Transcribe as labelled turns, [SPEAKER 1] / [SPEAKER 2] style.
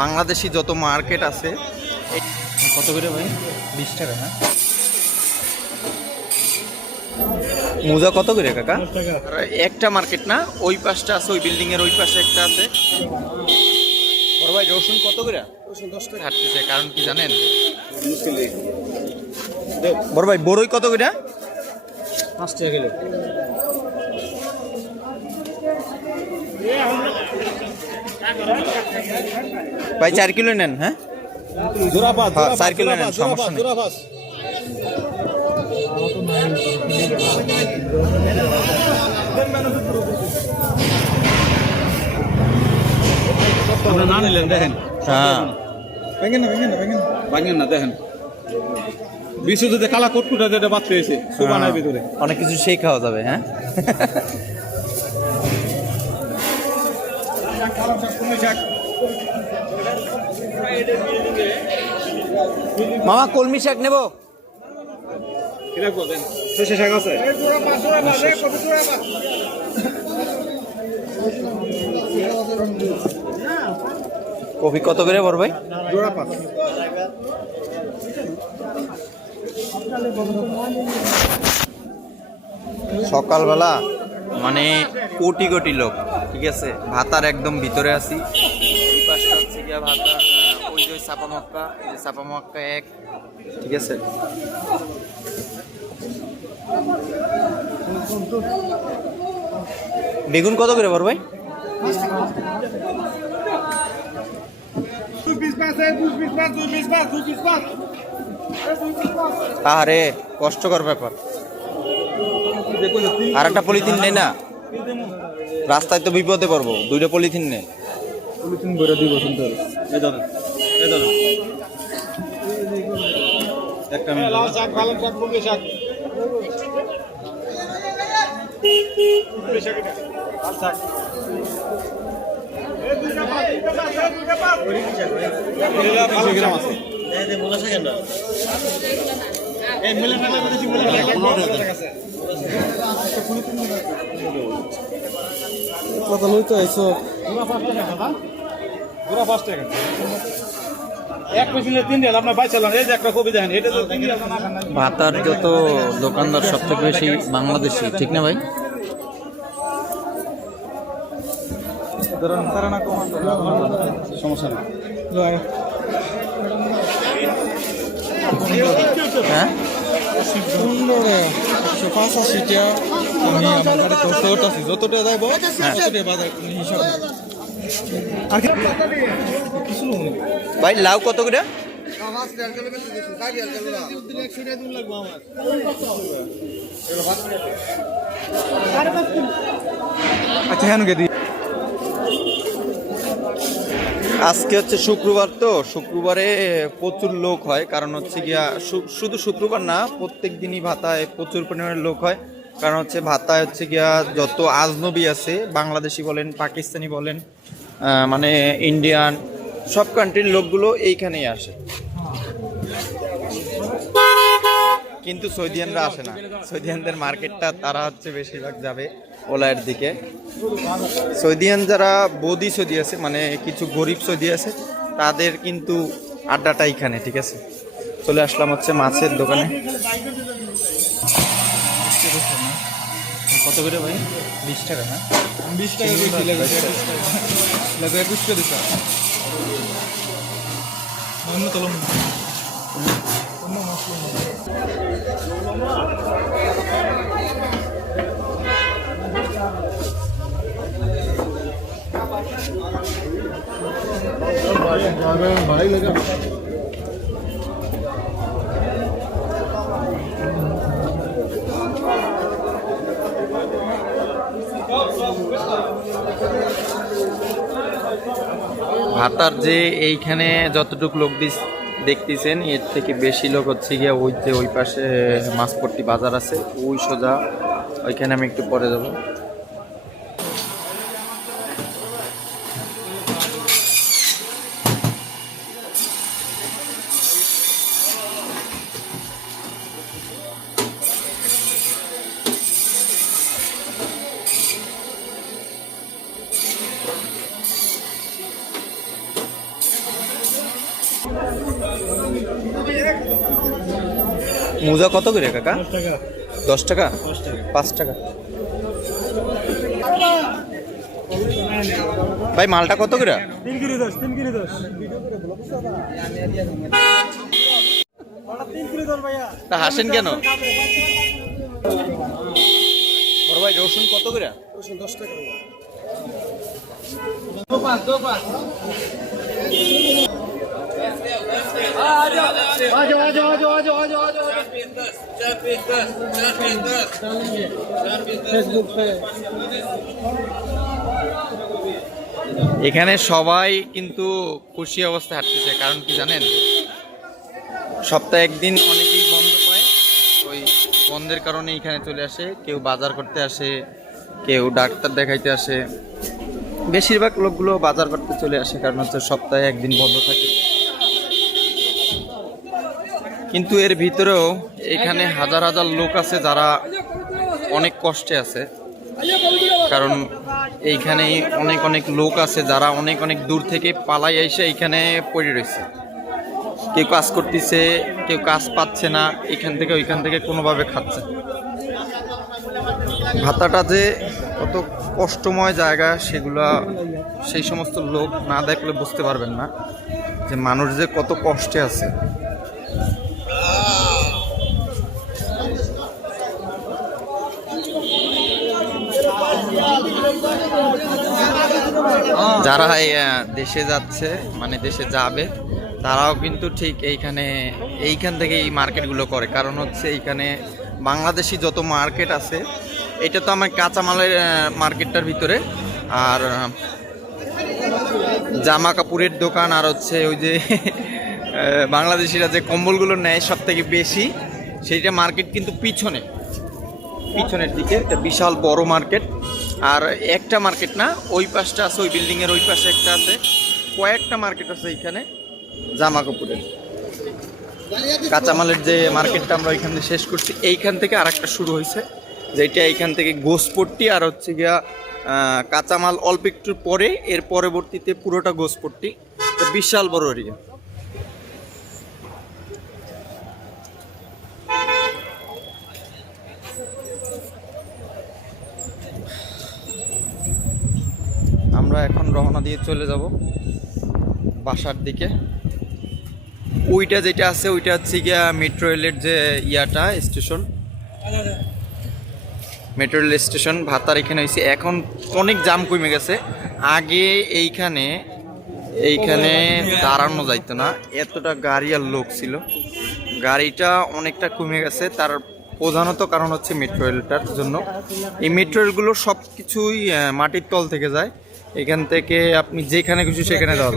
[SPEAKER 1] বাংলাদেশি যত মার্কেট আছে
[SPEAKER 2] কত করে ভাই? বিশ টাকা হ্যাঁ?
[SPEAKER 1] মোজা কত করে কাকা? একটা মার্কেট না ওই পাশটা আছে ওই বিল্ডিং এর ওই পাশে একটা আছে। বড় ভাই রসুন কত করে? হাঁটতেছে কারণ কি জানেন? বড় ভাই বড়ই কত করে?
[SPEAKER 2] পাঁচ টাকা কিলো।
[SPEAKER 1] ভাই চার কিলো নেন হ্যাঁ? হ্যাঁ, চার কিলো নেন সমস্যা নেই।
[SPEAKER 2] না নিলেন দেখেন।
[SPEAKER 1] হ্যাঁ।
[SPEAKER 2] ভেঙেন না দেখেন। কালা কটকুটা যেটা বাদ পেয়েছে সুবানার ভিতরে।
[SPEAKER 1] অনেক কিছু সেই খাওয়া যাবে হ্যাঁ? মামা কলমি শাক নেব? কফি কত করে বড় ভাই? সকালবেলা মানে কোটি কোটি লোক, ঠিক আছে? ভাতার একদম ভিতরে আছি। পাশটা হচ্ছে গিয়া ভাতা মক্কা এক, ঠিক আছে? বেগুন কত করে বড় ভাই? আরে কষ্টকর ব্যাপার। আর একটা পলিথিন নেই না? রাস্তায় তো বিপদে পড়ব দুইটা পলিথিন নেই।
[SPEAKER 2] পলিথিন ভরে দিব সুন্দর এই ধরেন এই ধরেন একটা মিনিট। লাল শাক পালং শাক কুমড়ো শাক। কুমড়ো শাক এটা লাল শাক পাঁচশো গ্রাম আছে পুরা টাকা এক তিন আপনার বাইশ চালান এই যে একটা কবি দেখেন এটা তো তিন
[SPEAKER 1] ভাতার যত দোকানদার সব থেকে বেশি বাংলাদেশি ঠিক না ভাই?
[SPEAKER 2] সমস্যা নেই
[SPEAKER 1] হ্যাঁ?
[SPEAKER 3] সুন্দরে একশো পঁচাশি টাকা আমি আমার গাড়ি করতে যতটা যাইব ততটা বাজার হিসাব কিছু
[SPEAKER 1] ভাই লাউ কত করে
[SPEAKER 3] আচ্ছা হ্যাঁ
[SPEAKER 1] আজকে হচ্ছে শুক্রবার তো, শুক্রবারে প্রচুর লোক হয়, কারণ হচ্ছে গিয়া শুধু শুক্রবার না, প্রত্যেক দিনই ভাতায় প্রচুর পরিমাণে লোক হয়, কারণ হচ্ছে ভাতায় হচ্ছে গিয়া যত আজনবী আছে, বাংলাদেশি বলেন, পাকিস্তানি বলেন মানে ইন্ডিয়ান সব কান্ট্রির লোকগুলো এইখানেই আসে। কিন্তু সৌদিয়ানরা আসে না। সৌদিয়ানদের মার্কেটটা তারা হচ্ছে বেশিরভাগ যাবে ওলায়ের দিকে। সৌদিয়ান যারা বৌদি সৌদি আছে মানে কিছু গরিব সৌদি আছে তাদের কিন্তু আড্ডাটা এখানে ঠিক আছে? চলে আসলাম হচ্ছে মাছের দোকানে।
[SPEAKER 2] কত করে ভাই? বিশ টাকা হ্যাঁ?
[SPEAKER 3] বিশ টাকা একুশ করে দিচ্ছে অন্য তলম অন্য মশলা।
[SPEAKER 1] ভাতার যে এইখানে যতটুকু লোক দিস দেখতেছেন, এর থেকে বেশি লোক হচ্ছে গিয়ে ওই যে ওই পাশে মাছপট্টি বাজার আছে, ওই সোজা, ওইখানে আমি একটু পরে যাব। মোজা কত করে কাকা? দশ টাকা। পাঁচ টাকা। ভাই মালটা কত করে? তা হাসেন কেন? বড় ভাই রসুন কত করে?
[SPEAKER 2] দশ টাকা।
[SPEAKER 1] এখানে সবাই কিন্তু খুশি অবস্থায় হাঁটতেছে, কারণ কি জানেন? সপ্তাহে একদিন অনেকেই বন্ধ পায়। ওই বন্ধের কারণে এখানে চলে আসে, কেউ বাজার করতে আসে, কেউ ডাক্তার দেখাইতে আসে। বেশিরভাগ লোকগুলো বাজার করতে চলে আসে, কারণ হচ্ছে সপ্তাহে একদিন বন্ধ থাকে। কিন্তু এর ভিতরেও এখানে হাজার হাজার লোক আছে যারা অনেক কষ্টে আছে। কারণ এইখানেই অনেক অনেক লোক আছে যারা অনেক অনেক দূর থেকে পালাই এসে এইখানে পড়ে রয়েছে। কেউ কাজ করতেছে, কেউ কাজ পাচ্ছে না, এখান থেকে ওইখান থেকে কোনোভাবে খাচ্ছে। ভাতাটা যে কত কষ্টময় জায়গা সেগুলা সেই সমস্ত লোক না দেখলে বুঝতে পারবেন না। যে মানুষ যে কত কষ্টে আছে। যারা দেশে যাচ্ছে মানে দেশে যাবে, তারাও কিন্তু ঠিক এইখানে, এইখান থেকে এই মার্কেটগুলো করে। কারণ হচ্ছে এইখানে বাংলাদেশি যত মার্কেট আছে, এটা তো আমার কাঁচামালের মার্কেটটার ভিতরে। আর, জামা কাপড়ের দোকান আর হচ্ছে ওই যে বাংলাদেশিরা যে কম্বলগুলো নেয় সব থেকে বেশি, সেইটা মার্কেট কিন্তু পিছনে। পিছনের দিকে, একটা বিশাল বড় মার্কেট। আর একটা মার্কেট না, ওই পাশটা আছে, ওই বিল্ডিং এর ওই পাশে একটা আছে। কয়েকটা মার্কেট আছে এইখানে জামা কাপড়ের কাঁচামালের যে মার্কেটটা আমরা ওইখান থেকে শেষ করছি, এইখান থেকে আর একটা শুরু হয়েছে, যেটা এইখান থেকে গোসপট্টি আর হচ্ছে গিয়া কাঁচামাল অল্প একটু পরে, এর পরবর্তীতে পুরোটা গোসপট্টি। বিশাল বড় এরিয়া আমরা এখন রওনা দিয়ে চলে যাব বাসার দিকে। ওইটা যেটা আছে, ওইটা হচ্ছে গিয়া মেট্রো রেলের যে ইয়াটা, স্টেশন। মেট্রো রেল স্টেশন, ভাতার এখানে হয়েছে এখন অনেক জাম কমে গেছে। আগে এইখানে এইখানে দাঁড়ানো যাইতো না। এতটা গাড়ি আর লোক ছিল। গাড়িটা অনেকটা কমে গেছে। তার প্রধানত কারণ হচ্ছে মেট্রো রেলটার জন্য। এই মেট্রো রেলগুলো সব কিছুই মাটির তল থেকে যায়। এখান থেকে আপনি যেখানে খুশি সেখানে যাওয়া